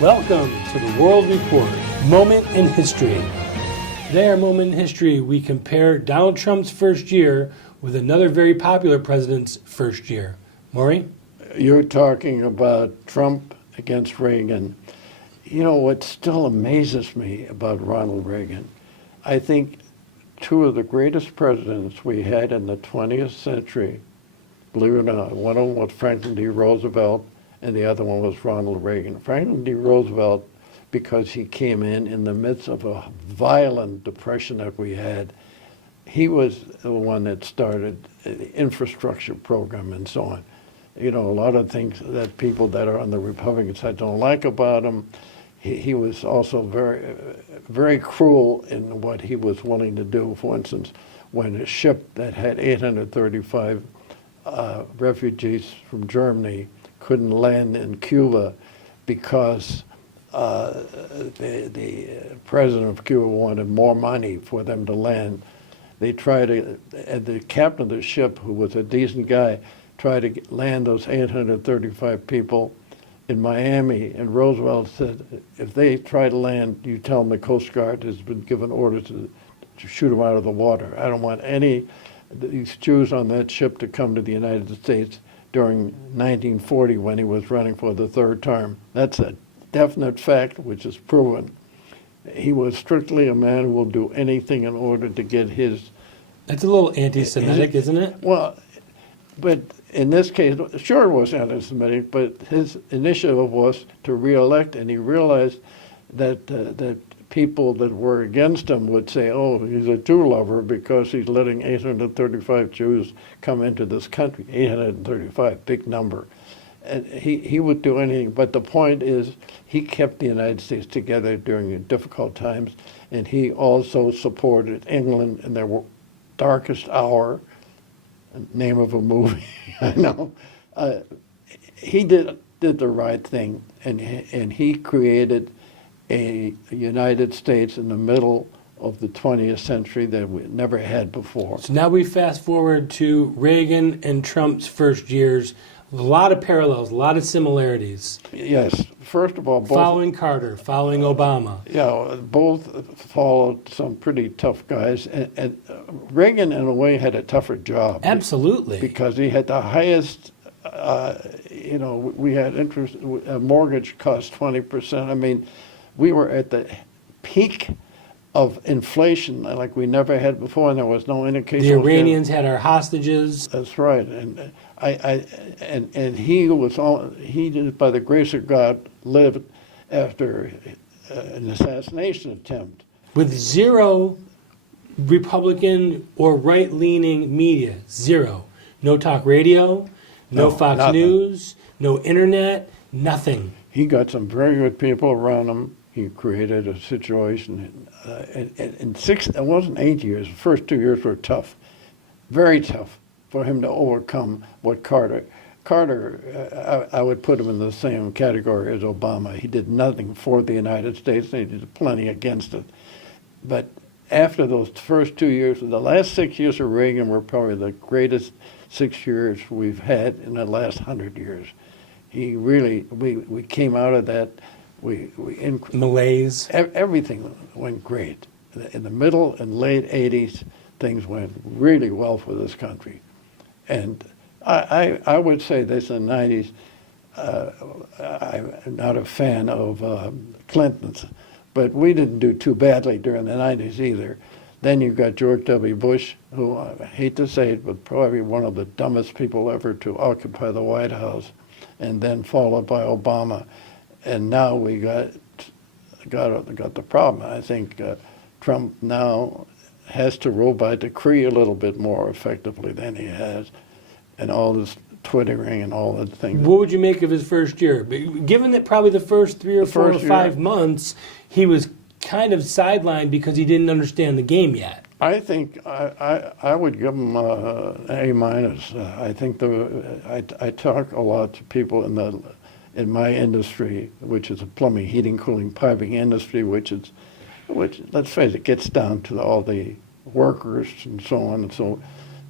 Welcome to the World Report, Moment in History. Today, our Moment in History, we compare Donald Trump's first year with another very popular president's first year. Maury? You're talking about Trump against Reagan. You know, what still amazes me about Ronald Reagan, I think two of the greatest presidents we had in the 20th century, believe it or not, one of them was Franklin D. Roosevelt, and the other one was Ronald Reagan. Franklin D. Roosevelt, because he came in the midst of a violent depression that we had, he was the one that started the infrastructure program and so on. You know, a lot of things that people that are on the Republican side don't like about him. He was also very cruel in what he was willing to do. For instance, when a ship that had 835 refugees from Germany couldn't land in Cuba because the president of Cuba wanted more money for them to land. They tried to, and the captain of the ship, who was a decent guy, tried to land those 835 people in Miami, and Roosevelt said, if they try to land, you tell them the Coast Guard has been given orders to shoot them out of the water. I don't want any these Jews on that ship to come to the United States during 1940 when he was running for the third term. That's a definite fact, which is proven. He was strictly a man who will do anything in order to get his... That's a little anti-Semitic, isn't it? Well, but in this case, sure it was anti-Semitic, but his initiative was to re-elect, and he realized that that people that were against him would say, oh, he's a Jew lover because he's letting 835 Jews come into this country. 835, big number. And he would do anything, but the point is he kept the United States together during difficult times, and he also supported England in their darkest hour. Name of a movie, I know. He did the right thing, and he created a United States in the middle of the 20th century that we never had before. So now we fast forward to Reagan and Trump's first years. A lot of parallels, a lot of similarities. Yes, first of all, both... Following Carter, following Obama. Yeah, both followed some pretty tough guys, and Reagan, in a way, had a tougher job. Absolutely. Because he had the highest, you know, we had interest, a mortgage cost 20%. I mean, we were at the peak of inflation like we never had before, and there was no indication. The Iranians had our hostages. That's right, and and he was all, he did, by the grace of God, lived after an assassination attempt. With zero Republican or right-leaning media, zero. No talk radio, no Fox nothing. News, no internet, nothing. He got some very good people around him. He created a situation. In it wasn't 8 years. The first 2 years were tough, very tough, for him to overcome what Carter, I would put him in the same category as Obama. He did nothing for the United States, and he did plenty against it. But after those first 2 years, the last 6 years of Reagan were probably the greatest 6 years we've had in the last 100 years. He really, we came out of that. Malaise. Everything went great. In the middle and late 80s, things went really well for this country. And I would say this in the 90s, I'm not a fan of Clinton's, but we didn't do too badly during the 90s either. Then you've got George W. Bush, who, I hate to say it, but probably one of the dumbest people ever to occupy the White House, and then followed by Obama. And now we got the problem. I think Trump now has to rule by decree a little bit more effectively than he has, and all this twittering and all the things. What would you make of his first year? Given that probably the first 3 or 4 or 5 months, he was kind of sidelined because he didn't understand the game yet. I think I would give him an A-. I think I talk a lot to people in my industry, which is a plumbing, heating, cooling, piping industry, which let's face it, gets down to all the workers and so on. And so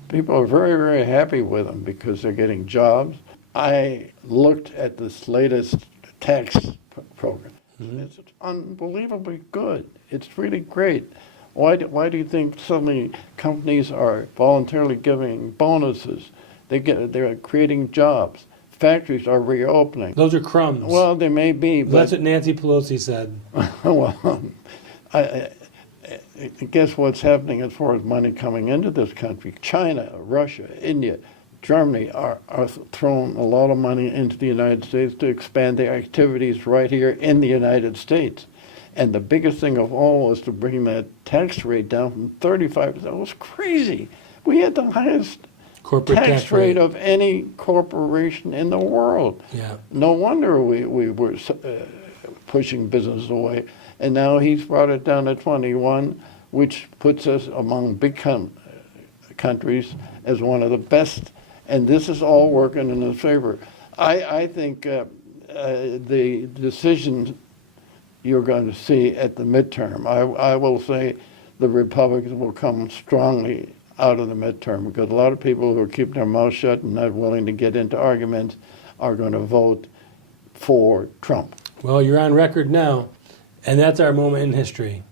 people are very, very happy with them because they're getting jobs. I looked at this latest tax program. It's unbelievably good. It's really great. Why do you think so many companies are voluntarily giving bonuses? They're creating jobs. Factories are reopening. Those are crumbs. Well, they may be, That's but what Nancy Pelosi said. well, I guess what's happening as far as money coming into this country, China, Russia, India, Germany are throwing a lot of money into the United States to expand their activities right here in the United States. And the biggest thing of all was to bring that tax rate down from 35%. It was crazy. We had the highest Corporate tax rate of any corporation in the world. Yeah. No wonder we were pushing business away. And now he's brought it down to 21, which puts us among big countries as one of the best. And this is all working in his favor. I think the decisions you're going to see at the midterm, I will say the Republicans will come strongly out of the midterm because a lot of people who are keeping their mouth shut and not willing to get into arguments are going to vote for Trump. Well, you're on record now, and that's our moment in history.